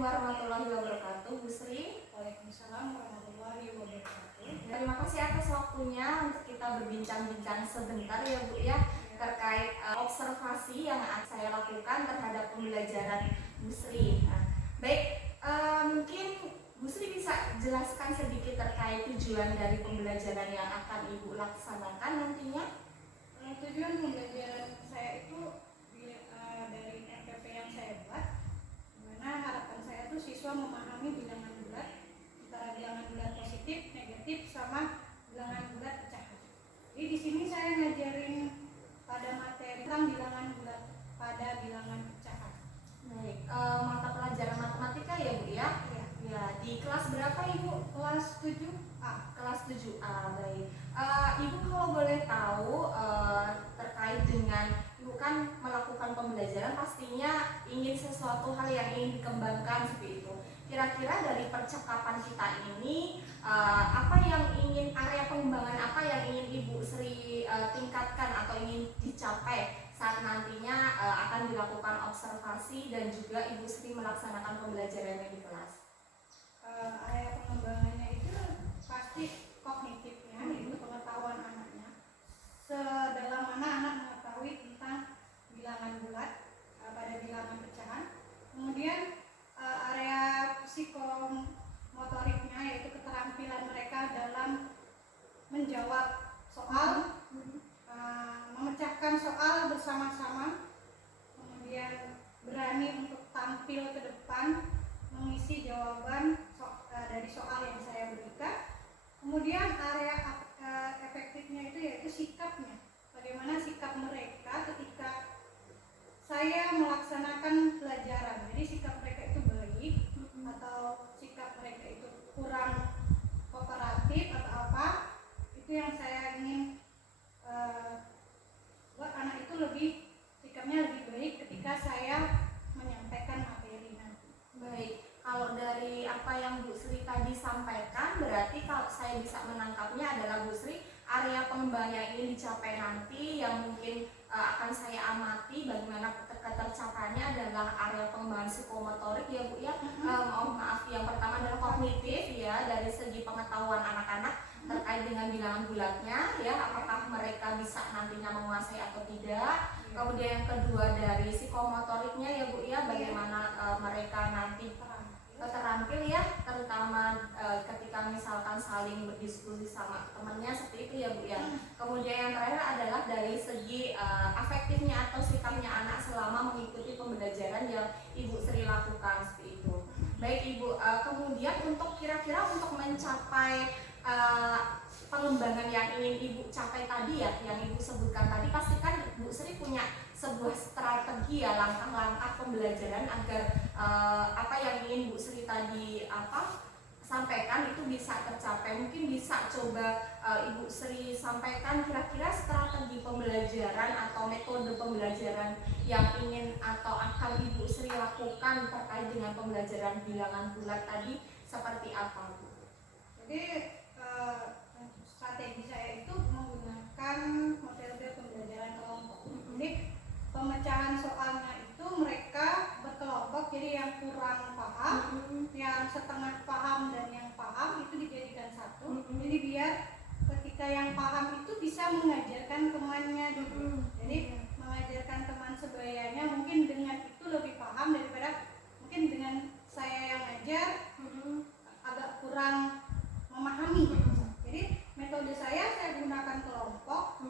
Assalamualaikum warahmatullahi wabarakatuh, Bu Sri. Waalaikumsalam warahmatullahi wabarakatuh. Terima kasih atas waktunya untuk kita berbincang-bincang sebentar ya Bu ya, terkait observasi yang saya lakukan terhadap pembelajaran Bu Sri. Baik, mungkin Bu Sri bisa jelaskan sedikit terkait tujuan dari pembelajaran yang akan Ibu laksanakan nantinya? Tujuan pembelajaran saya itu dari MPP yang saya buat, dimana harapan saya itu siswa memahami bilangan bulat, antara bilangan bulat positif, negatif, sama bilangan bulat pecahan. Jadi di sini saya ngajarin pada materi tentang bilangan bulat pada bilangan pecahan. Baik, mata pelajaran matematika ya Bu ya? Iya. Ya, di kelas berapa Ibu? Kelas 7A. Kelas 7A, baik. Ibu kalau boleh tahu terkait dengan Ibu kan melakukan pembelajaran pastinya ingin sesuatu hal yang ingin dikembangkan seperti itu. Kira-kira dari percakapan kita ini apa yang ingin, area pengembangan apa yang ingin Ibu Sri tingkatkan atau ingin dicapai saat nantinya akan dilakukan observasi dan juga Ibu Sri melaksanakan pembelajarannya di kelas? Area pengembangannya itu pasti kognitifnya, yaitu pengetahuan anaknya, sedalam mana anak mengetahui tentang bilangan bulat pada bilangan pecahan. Kemudian area psikomotoriknya, yaitu keterampilan mereka dalam menjawab soal, memecahkan soal bersama-sama, kemudian berani untuk tampil ke depan mengisi jawaban dari soal yang saya berikan. Kemudian area efektifnya itu yaitu sikapnya, bagaimana sikap mereka ketika saya melaksanakan pelajaran. Jadi sikap mereka itu baik atau sikap mereka itu kurang kooperatif atau apa, itu yang saya ingin buat anak itu sikapnya lebih baik ketika saya menyampaikan materi nanti. Baik, kalau dari apa yang Bu Sri tadi sampaikan, berarti kalau saya bisa menangkapnya adalah Bu Sri, area pengembangan yang ingin dicapai nanti yang mungkin akan saya amati bagaimana ketercapaiannya adalah area pengembangan psikomotorik ya Bu ya. Maaf, yang pertama adalah kognitif ya, dari segi pengetahuan anak-anak terkait dengan bilangan bulatnya ya, apakah mereka bisa nantinya menguasai atau tidak. Kemudian yang kedua dari psikomotoriknya ya Bu ya, bagaimana mereka nanti terampil ya, terutama ketika misalkan saling berdiskusi sama temannya seperti itu ya Bu ya. Kemudian yang terakhir adalah dari segi afektifnya atau sikapnya anak selama mengikuti pembelajaran yang Ibu Sri lakukan seperti itu. Baik Ibu, kemudian untuk kira-kira untuk mencapai pengembangan yang ingin Ibu capai tadi ya, yang Ibu sebutkan tadi, pastikan Bu Sri punya sebuah strategi ya, langkah-langkah pembelajaran agar apa yang ingin Bu Sri tadi sampaikan itu bisa tercapai. Mungkin bisa coba Ibu Sri sampaikan kira-kira strategi pembelajaran atau metode pembelajaran yang ingin atau akan Ibu Sri lakukan terkait dengan pembelajaran bilangan bulat tadi seperti apa Bu? Jadi strategi saya itu menggunakan metode pembelajaran kelompok. Jadi pemecahan soalnya itu mereka berkelompok, jadi yang kurang paham, yang setengah paham dan yang paham itu dijadikan satu. Jadi biar ketika yang paham itu bisa mengajarkan temannya dulu. Jadi mengajarkan teman sebayanya mungkin dengan itu lebih paham daripada mungkin dengan saya yang ngajar agak kurang memahami. Jadi metode saya gunakan kelompok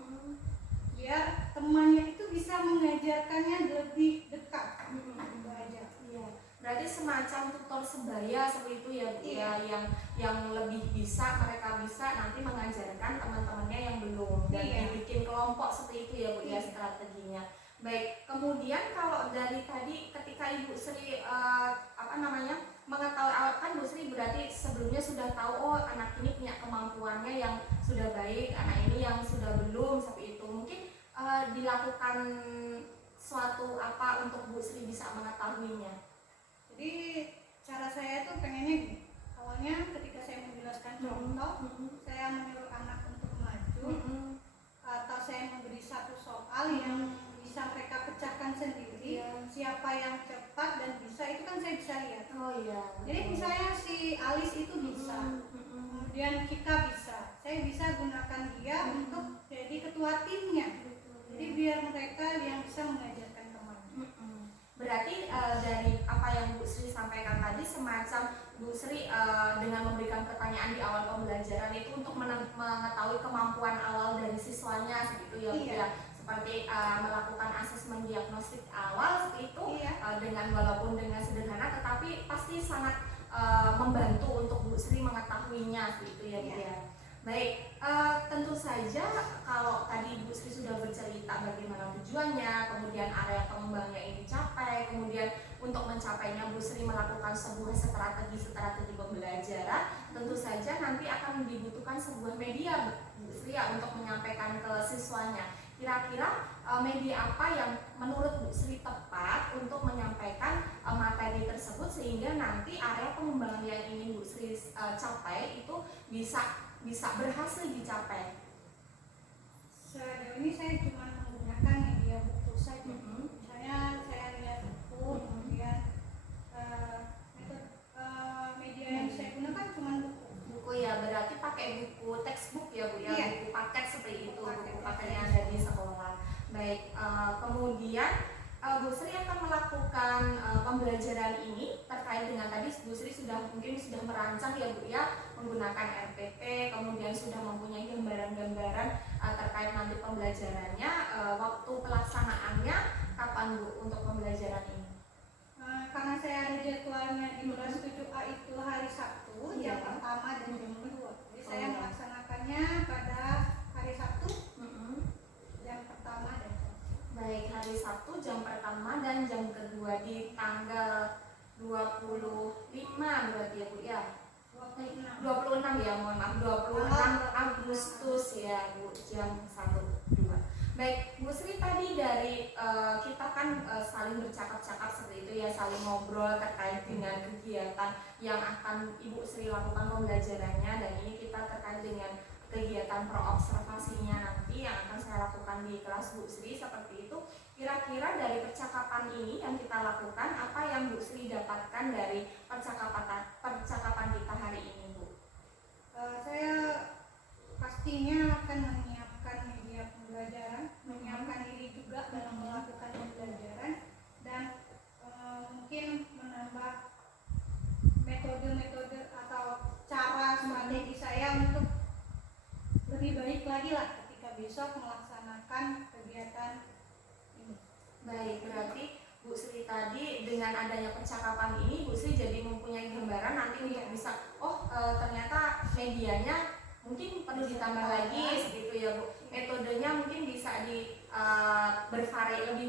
biar temannya itu bisa mengajarkannya lebih dekat. Itu aja. Iya. Berarti semacam tutor sebaya seperti itu ya Bu ya, yang lebih bisa, mereka bisa nanti mengajarkan teman-temannya yang belum, dan dibikin kelompok seperti itu ya Bu ya strateginya. Baik, kemudian kalau dari tadi ketika Ibu Sri mengetahui kan Bu Sri berarti sebelumnya sudah tahu, oh anak ini punya kemampuannya yang sudah baik, anak ini yang sudah belum seperti itu. Mungkin dilakukan suatu apa untuk Bu Sri bisa mengetahuinya? Jadi cara saya tuh pengennya gini. Awalnya ketika saya menjelaskan contoh, saya menyuruh anak untuk maju, atau saya memberi satu soal yang bisa mereka pecahkan sendiri. Siapa yang cepat dan bisa, itu kan saya bisa lihat. Iya. Jadi misalnya si Alis itu bisa, kemudian kita bisa, saya bisa gunakan dia untuk jadi ketua timnya. Jadi biar mereka yang bisa mengajarkan teman. Berarti dari apa yang Bu Sri sampaikan tadi, semacam Bu Sri dengan memberikan pertanyaan di awal pembelajaran itu untuk mengetahui kemampuan awal dari siswanya, seperti itu ya Bu ya. Seperti melakukan asesmen diagnostik awal seperti itu, dengan walaupun dengan sederhana tetapi pasti sangat membantu untuk Bu Sri mengetahuinya, seperti itu ya Bu ya. Baik, tentu saja kalau tadi Bu Sri sudah bercerita bagaimana tujuannya, kemudian area pengembangnya ini dicapai, kemudian untuk mencapainya Bu Sri melakukan sebuah strategi pembelajaran, tentu saja nanti akan dibutuhkan sebuah media Bu Sri ya untuk menyampaikan ke siswanya. Kira-kira media apa yang menurut Bu Sri tepat untuk menyampaikan materi tersebut sehingga nanti area pengembangan yang ingin Bu Sri capai itu bisa berhasil dicapai? Sejauh ini saya cuma menggunakan media buku saja. Misalnya saya lihat buku, kemudian media yang saya gunakan cuma buku. Ya, berarti pakai buku textbook ya Bu ya, buku paket seperti itu, buku paket yang ada di sekolah. Baik, kemudian Bu Sri akan melakukan pembelajaran ini terkait dengan tadi Bu Sri mungkin sudah merancang ya Bu ya, menggunakan RPP, kemudian sudah mempunyai gambaran-gambaran terkait nanti pembelajarannya. Waktu pelaksanaannya kapan Bu untuk pembelajaran ini? Karena saya ada jadwalnya di kelas 7A itu hari Sabtu, jam pertama dan jam kedua. Jadi saya melaksanakannya pada hari Sabtu, jam pertama dan jam kedua. Baik, hari Sabtu jam pertama dan jam kedua di tanggal 25 berarti ya Bu ya? 26 ya, mohon maaf, 26 Agustus ya Bu, jam 1-2. Baik, Bu Sri, tadi dari kita kan saling bercakap-cakap seperti itu ya, saling ngobrol terkait dengan kegiatan yang akan Ibu Sri lakukan pembelajarannya, dan ini kita terkait dengan kegiatan pro-observasinya nanti yang akan saya lakukan di kelas Bu Sri seperti itu. Kira-kira dari percakapan ini yang kita lakukan, apa yang Bu Sri dapatkan dari percakapan kita hari ini Bu? Saya pastinya akan menyiapkan media pembelajaran, menyiapkan diri juga dalam melakukan pembelajaran, dan mungkin menambah metode-metode atau cara strategi saya untuk lebih baik lagi lah ketika besok melaksanakan kegiatan ini. Baik, berarti Bu Sri tadi dengan adanya percakapan ini Bu Sri jadi mempunyai gambaran nanti untuk bisa ternyata medianya mungkin perlu ditambah lagi seperti ya Bu. Metodenya mungkin bisa lebih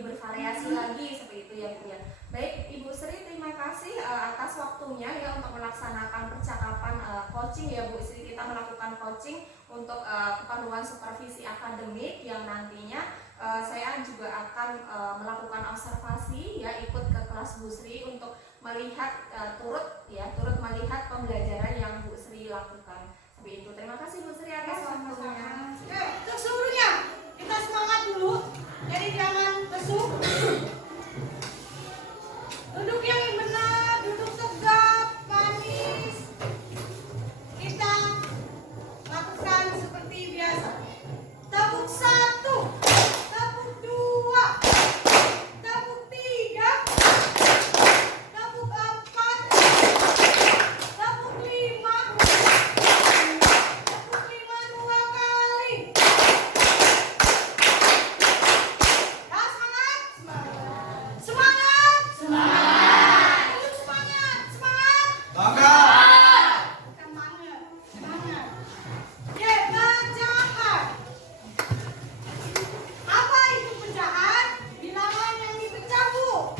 bervariasi lagi seperti itu ya Bu ya. Baik, Ibu Sri, terima kasih atas waktunya ya untuk melaksanakan percakapan coaching ya Bu Sri. Kita melakukan coaching untuk keperluan supervisi akademik yang nantinya saya juga akan melakukan observasi ya, ikut ke kelas Bu Sri untuk melihat turut melihat pembelajaran yang Bu Sri lakukan. Seperti itu. Terima kasih Bu Sri atas waktunya. Untuk seluruhnya kita semangat dulu. Jadi jangan lesu. Duduk yang benar, duduk tegap, manis. Kita lakukan seperti biasa. Tepuk 1, tepuk 2, tepuk 3, tepuk 4, tepuk 5, tepuk 5 2 kali. Ya, semangat, semangat, semangat, semangat, semangat, semangat, Semangat. semangat, semangat. Oke, pecahan. Apa itu pecahan? Bilangan yang dipecah, Bu.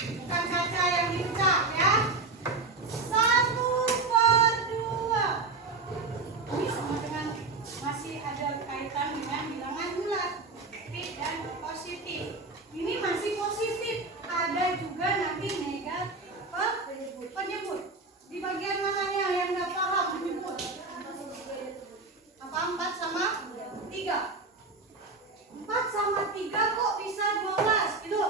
Bukan kaca yang dipecah ya. 1/2. Ini sama dengan masih ada kaitan dengan bilangan bulat, negatif dan positif. Ini masih positif. Ada juga nanti negatif penyebut. Di bagian mananya yang nggak paham penyebut? Apa 4 sama 3? 4 sama 3 kok bisa 12 gitu.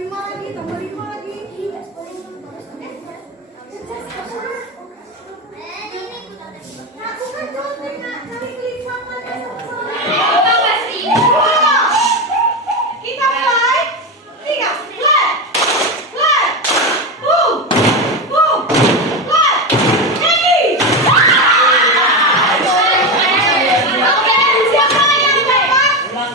5 lagi, tambah 5 lagi. Aku kan capek nggak cari kelimpangannya kita mulai 3, flat, flat, boom, boom, flat, ready. Oke, siapa yang dapat? Yang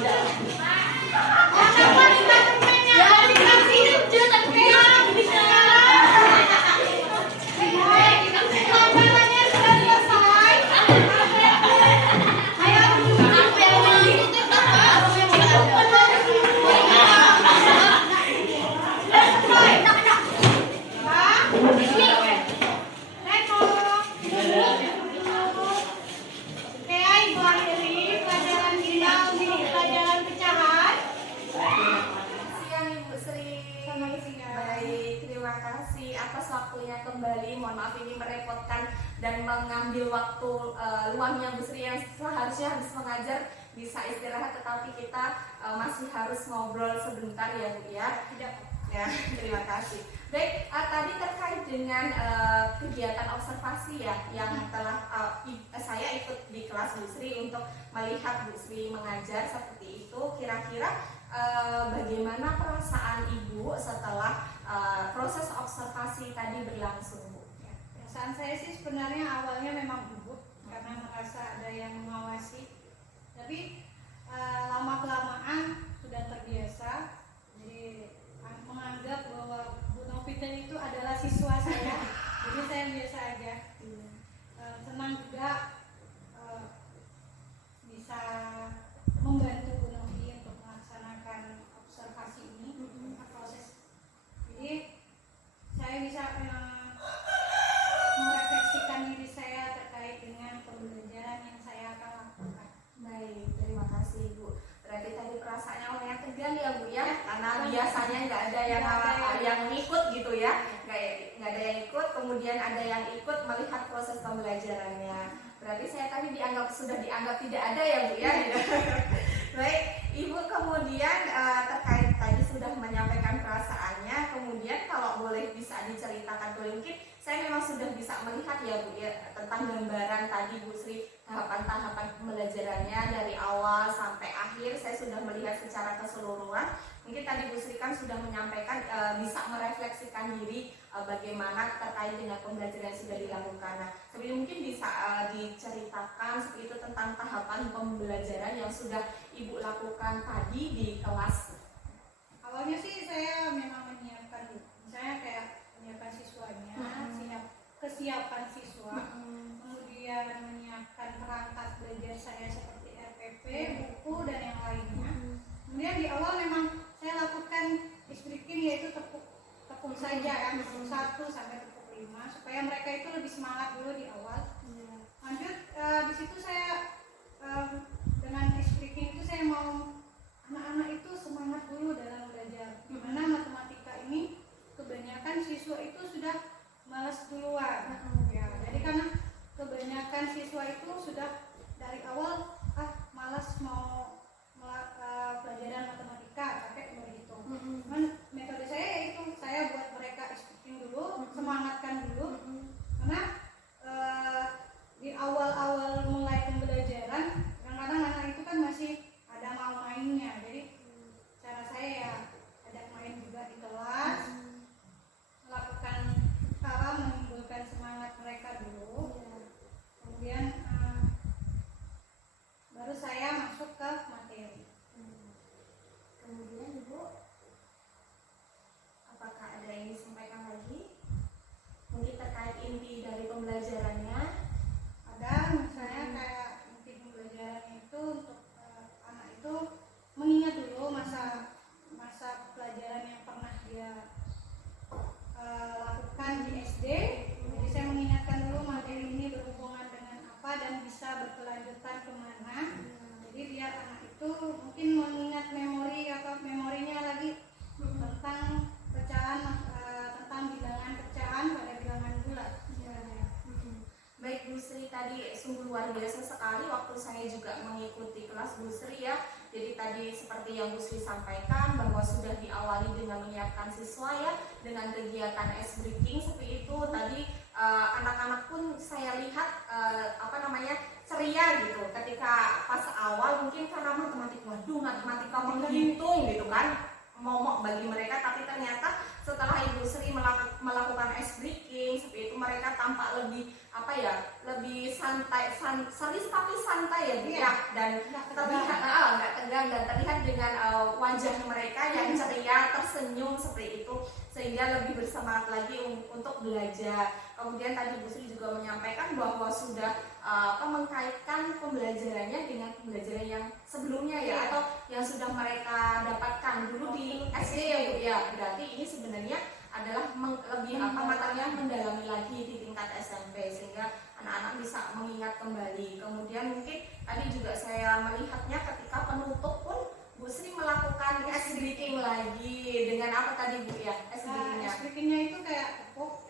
dapat instrumennya. Yang dikasih juta pegang bisa. Pelajarannya sudah selesai. Ayo menunjukkan pelajaran pecahan. Siang Ibu Sri. Selamat siang. Baik, terima kasih atas waktunya kembali. Mohon maaf ini merepotkan dan mengambil waktu luangnya Bu Sri yang seharusnya habis mengajar bisa istirahat, tetapi kita masih harus ngobrol sebentar ya Bu ya. Tidak. Ya, terima kasih. Baik, tadi terkait dengan kegiatan observasi ya yang telah saya ikut di kelas Bu Sri untuk melihat Bu Sri mengajar seperti itu. Kira-kira bagaimana perasaan Ibu setelah proses observasi tadi berlangsung Bu? Ya, perasaan saya sih sebenarnya awalnya memang gugup karena merasa ada yang mengawasi. Tapi lama-kelamaan sudah terbiasa. Jadi menganggap bahwa Bu Novita itu adalah siswa saya. Jadi saya biasa aja. Senang juga bisa membantu Bu Novi untuk melaksanakan observasi ini, proses. Jadi saya bisa merefleksikan diri saya terkait dengan pembelajaran yang saya akan lakukan. Baik, terima kasih Bu. Berarti tadi perasaannya lumayan tegang ya Bu ya, karena biasanya nggak ada yang ikut gitu ya, nggak ada yang ikut, kemudian ada yang ikut melihat proses pembelajarannya. Berarti saya tadi sudah dianggap tidak ada ya Bu ya. Baik, Ibu kemudian terkait tadi sudah menyampaikan perasaannya, kemudian kalau boleh bisa diceritakan dulu, mungkin saya memang sudah bisa melihat ya Bu ya tentang gambaran tadi Bu Sri, tahapan-tahapan pembelajarannya dari awal sampai akhir saya sudah melihat secara keseluruhan. Mungkin tadi Bu Sri kan sudah menyampaikan bisa merefleksikan diri bagaimana terkait dengan pembelajaran yang sudah dilakukan. Nah, sebelum mungkin bisa diceritakan seperti itu tentang tahapan pembelajaran yang sudah Ibu lakukan tadi di kelas. Awalnya sih saya memang menyiapkan, misalnya kayak menyiapkan siswanya, kesiapan siswa, kemudian menyiapkan perangkat belajar saya seperti RPP, buku dan yang lainnya. Kemudian di awal memang saya lakukan speaking, yaitu tepuk saja kan, tepuk 1 sampai tepuk 5 supaya mereka itu lebih semangat dulu di awal. Lanjut di situ saya dengan speaking itu saya mau anak-anak itu semangat dulu dalam belajar. Dimana matematika ini kebanyakan siswa itu sudah malas duluan. Ya, jadi karena kebanyakan siswa itu sudah dari awal malas mau pelajaran matematika, capek berhitung. Cuman metode saya itu saya buat mereka speaking dulu, semangatkan dulu. Karena di awal-awal mulai pembelajaran kadang-kadang anak itu kan masih ada mau mainnya. Jadi cara saya ya ajak main juga di kelas, melakukan menimbulkan semangat mereka dulu. Kemudian baru saya masuk ke materi. Kemudian Ibu, apakah ada yang disampaikan lagi? Mungkin terkait inti dari pembelajarannya. Ada misalnya kayak inti pembelajaran itu untuk anak itu mengingat dulu masa pelajaran yang pernah dia lakukan di SD. Jadi saya mengingatkan dulu materi ini berhubungan dengan apa dan bisa berkelanjutan kemana. Jadi biar anak itu mungkin mengingat memorinya lagi tentang pecahan, tentang bilangan pecahan pada bilangan bulat. Baik Bu Sri, tadi sungguh luar biasa sekali waktu saya juga mengikuti kelas Bu Sri ya. Jadi tadi seperti yang Bu Sri sampaikan bahwa sudah diawali dengan menyiapkan siswa ya dengan kegiatan ice breaking seperti itu. Tadi anak-anak pun saya lihat ceria gitu ketika pas awal, mungkin karena matematika menghitung gitu kan, momok bagi mereka, tapi ternyata setelah Ibu Sri melakukan ice breaking seperti itu mereka tampak lebih lebih santai, serius tapi santai ya Bu ya, dan terlihat nggak tegang dan terlihat dengan wajah mereka yang ceria, tersenyum seperti itu, sehingga lebih bersemangat lagi untuk belajar. Kemudian tadi Bu Sri juga menyampaikan bahwa sudah mengkaitkan pembelajarannya dengan pembelajaran yang sebelumnya ya, atau yang sudah mereka dapatkan dulu di SD ya Bu ya. Berarti ini sebenarnya adalah lebih materinya mendalami lagi di tingkat SMP, sehingga anak-anak bisa mengingat kembali. Kemudian mungkin tadi juga saya melihatnya ketika penutup pun Bu Sri melakukan ice breaking lagi dengan apa tadi Bu ya? Ice breakingnya? Ice breakingnya itu kayak tepuk,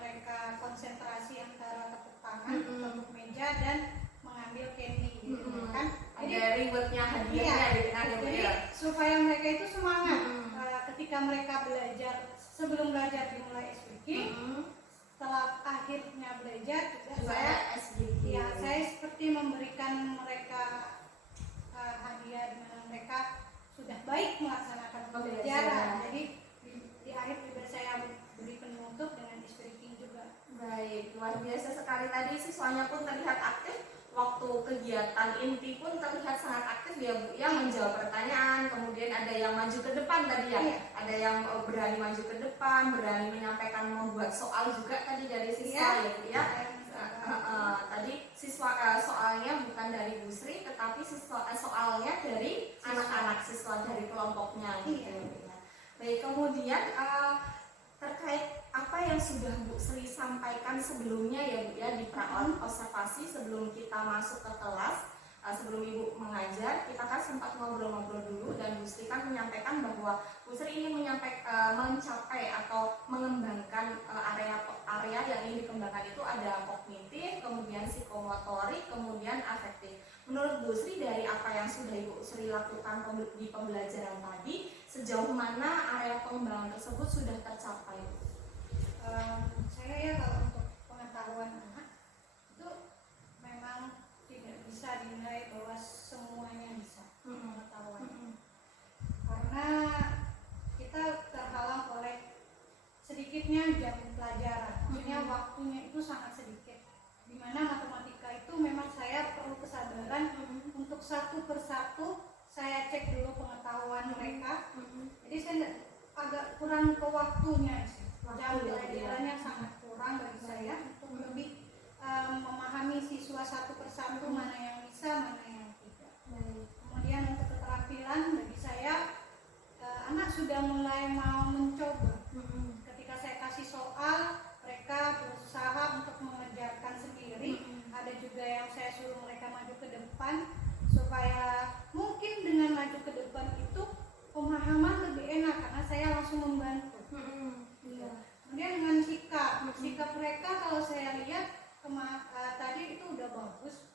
mereka konsentrasi antara tepuk tangan, tepuk meja dan mengambil candy gitu kan. Ada rewardnya, hadiahnya di tengah jadi supaya mereka itu semangat ketika mereka belajar, sebelum belajar dimulai ice breaking, setelah akhirnya belajar juga saya seperti memberikan mereka hadiah di mana mereka sudah baik melaksanakan pembelajaran. Jadi di akhir juga saya beri penutup dengan ice breaking juga. Baik, luar biasa sekali. Tadi siswanya pun terlihat aktif, waktu kegiatan inti pun terlihat sangat aktif ya Bu ya, menjawab pertanyaan. Kemudian ada yang maju ke depan tadi ya, ada yang berani maju ke depan, berani menyampaikan, membuat soal juga tadi dari siswa ya Bu ya. Tadi siswa soalnya bukan dari Bu Sri, tetapi soalnya dari anak-anak siswa dari kelompoknya gitu ya. Baik, kemudian terkait apa yang sudah Bu Sri sampaikan sebelumnya ya Bu ya, di pra-observasi sebelum kita masuk ke kelas, sebelum Ibu mengajar, kita kan sempat ngobrol-ngobrol dulu, dan Bu Sri kan menyampaikan bahwa Bu Sri ingin mencapai atau mengembangkan area yang ingin dikembangkan itu ada kognitif, kemudian psikomotorik, kemudian afektif. Menurut Bu Sri, dari apa yang sudah Ibu Sri lakukan di pembelajaran tadi, sejauh mana area pengembangan tersebut sudah tercapai? Saya ya kalau untuk pengetahuan anak itu memang tidak bisa dinilai bahwa semuanya bisa pengetahuan, karena kita terhalang oleh sedikitnya jam pelajaran, maksudnya waktunya itu sangat sedikit, dimana matematika itu memang saya perlu kesabaran untuk satu persatu saya cek dulu pengetahuan mereka. Jadi saya agak kurang ke waktunya sih. Jam pelajarannya sangat kurang bagi saya untuk lebih memahami siswa satu persatu, mana yang bisa, mana yang tidak. Kemudian untuk keterampilan bagi saya, anak sudah mulai mau mencoba. Ketika saya kasih soal, mereka berusaha untuk mengerjakan sendiri. Ada juga yang saya suruh mereka maju ke depan, supaya mungkin dengan maju ke depan itu pemahaman lebih enak karena saya langsung membantu. Kemudian dengan sikap mereka, kalau saya lihat tadi itu udah bagus,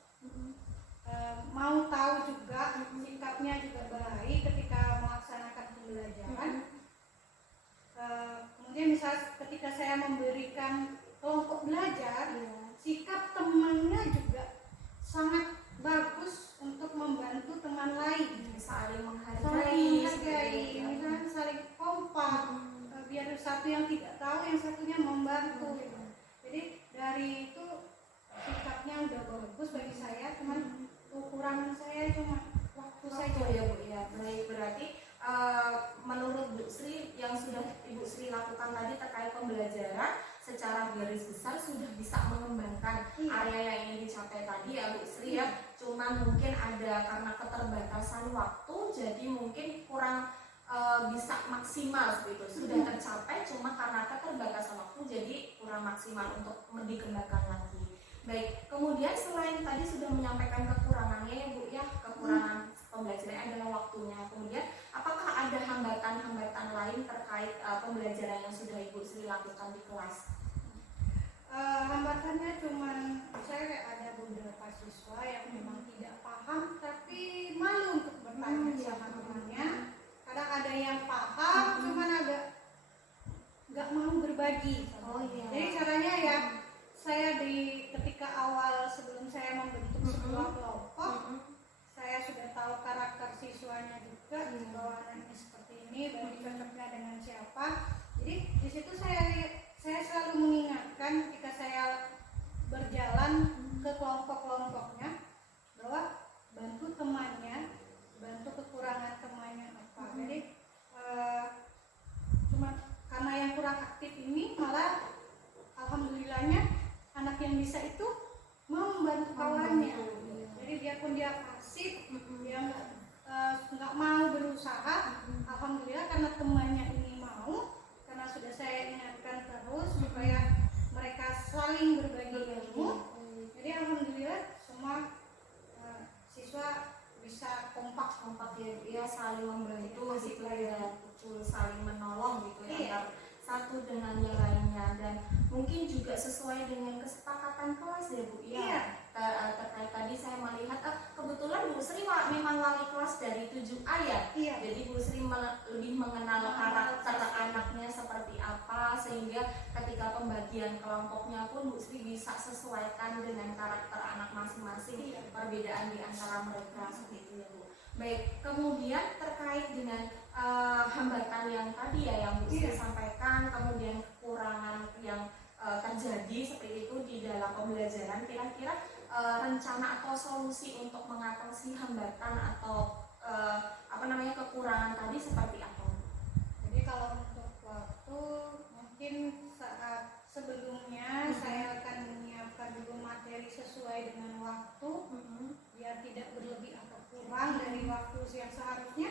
mau tahu juga, sikapnya juga baik ketika melaksanakan pembelajaran. Kemudian misal ketika saya memberikan kelompok belajar, sikap temannya juga sangat bagus untuk membantu teman lain, saling menghargai, misalnya saling kompak, biar satu yang tidak tahu yang satunya membantu gitu. Jadi dari itu sikapnya udah bagus bagi saya, cuman ukuran saya cuma waktu saja ya Bu ya. Baik, berarti menurut Bu Sri yang sudah Ibu Sri lakukan tadi terkait pembelajaran secara garis besar sudah bisa mengembangkan area yang ingin dicapai tadi ya Bu Sri ya. Cuman mungkin ada karena keterbatasan waktu, jadi mungkin kurang bisa maksimal seperti itu. Sudah tercapai, cuma karena keterbatasan waktu jadi kurang maksimal untuk dikembangkan lagi. Baik, kemudian selain tadi sudah menyampaikan kekurangannya ya Bu ya, kekurangan pembelajaran adalah waktunya. Kemudian apakah ada hambatan-hambatan lain terkait pembelajaran yang sudah Ibu Sri lakukan di kelas? Hambatannya cuman saya ada beberapa siswa yang memang tidak paham paham tapi malu untuk bertanya sama temannya. Kadang ada yang paham cuman agak nggak mau berbagi. Jadi caranya ya saya ketika awal sebelum saya membentuk sebuah kelompok, saya sudah tahu karakter siswanya juga bahwa anaknya seperti ini, berarti cocoknya dengan siapa. Jadi di situ saya selalu mengingatkan ketika saya berjalan ke kelompok-kelompoknya bahwa bantu temannya, bantu kekurangan temannya apa. Jadi cuma karena yang kurang aktif ini malah alhamdulillahnya anak yang bisa itu mau membantu kawannya. Jadi biarpun dia pasif, dia nggak mau berusaha, alhamdulillah karena temannya ini mau, karena sudah saya ingatkan terus supaya mereka saling berbagi ilmu. Jadi alhamdulillah semua siswa bisa kompak ya saling membantu gitu ya, betul, saling menolong gitu ya antar satu dengan yang lainnya. Dan mungkin juga sesuai dengan kesepakatan kelas ya Bu ya. Terkait tadi saya melihat kebetulan Bu Sri memang wali kelas dari 7A ya. Jadi Bu Sri lebih mengenal karakter anaknya seperti apa, sehingga ketika pembagian kelompoknya pun Bu Sri bisa sesuaikan dengan karakter anak masing-masing, perbedaan di antara mereka seperti itu ya Bu. Baik, kemudian terkait dengan hambatan yang tadi ya yang Bu Sri sampaikan, kemudian kekurangan yang terjadi seperti itu di dalam pembelajaran, kira-kira rencana atau solusi untuk mengatasi hambatan atau kekurangan tadi seperti apa? Jadi kalau untuk waktu mungkin saat sebelumnya saya akan menyiapkan dulu materi sesuai dengan waktu, biar tidak berlebih atau kurang dari waktu yang seharusnya.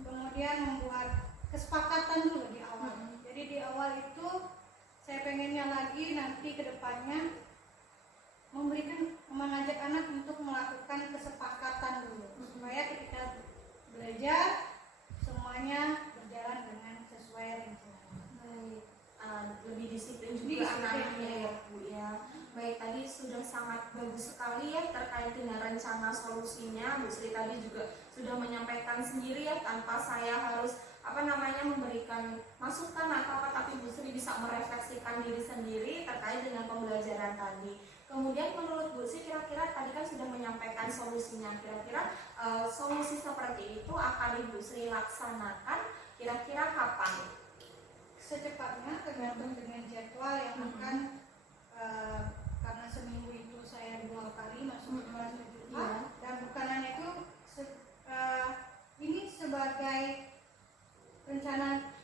Kemudian membuat kesepakatan dulu di awal. Jadi di awal itu saya pengennya lagi nanti ke depannya mengajak anak untuk melakukan kesepakatan dulu, supaya ketika belajar semuanya berjalan dengan sesuai rencana. Lebih disiplin juga anak-anaknya ya Bu ya. Baik, tadi sudah sangat bagus sekali ya terkait dengan rencana solusinya. Bu Sri tadi juga sudah menyampaikan sendiri ya, tanpa saya harus memberikan masukan atau apa, tapi Bu Sri bisa merefleksikan diri sendiri terkait dengan pembelajaran tadi. Kemudian menurut Bu Sri, kira-kira tadi kan sudah menyampaikan solusinya, kira-kira solusi seperti itu akan Ibu Sri laksanakan kira-kira kapan? Secepatnya, tergantung dengan jadwal yang akan karena seminggu itu saya 2 kali masuk kelas 7A, dan bukan hanya itu, ini sebagai rencana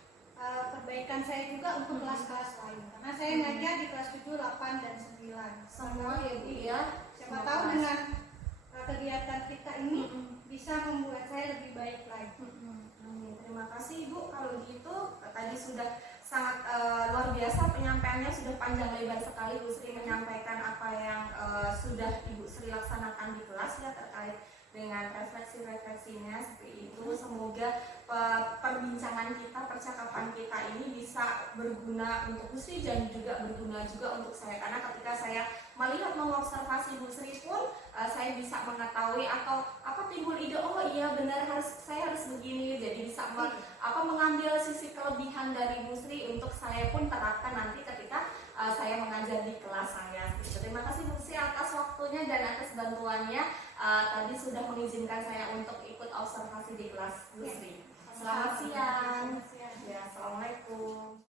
perbaikan saya juga untuk kelas-kelas lain, karena saya ngajar di kelas 7, 8, dan 9 semua ya Bu ya. Siapa tahu dengan kegiatan kita ini bisa membuat saya lebih baik lagi. Terima kasih Ibu. Kalau gitu tadi sudah sangat luar biasa penyampaiannya, sudah panjang lebar sekali Bu Sri menyampaikan apa yang sudah Ibu Sri laksanakan di kelas ya terkait dengan refleksi-refleksinya seperti itu. Semoga perbincangan kita, percakapan kita ini bisa berguna untuk Bu Sri dan juga berguna juga untuk saya, karena ketika saya melihat mengobservasi Bu Sri pun saya bisa mengetahui atau timbul ide, oh iya benar, saya harus begini. Jadi bisa mengambil sisi kelebihan dari Bu Sri untuk saya pun terapkan nanti ketika saya mengajar di kelas saya. Terima kasih Bu Sri atas waktunya dan atas bantuannya. Tadi sudah mengizinkan saya untuk ikut observasi di kelas Bu Sri. Selamat siang. Selamat siang. Ya, assalamualaikum.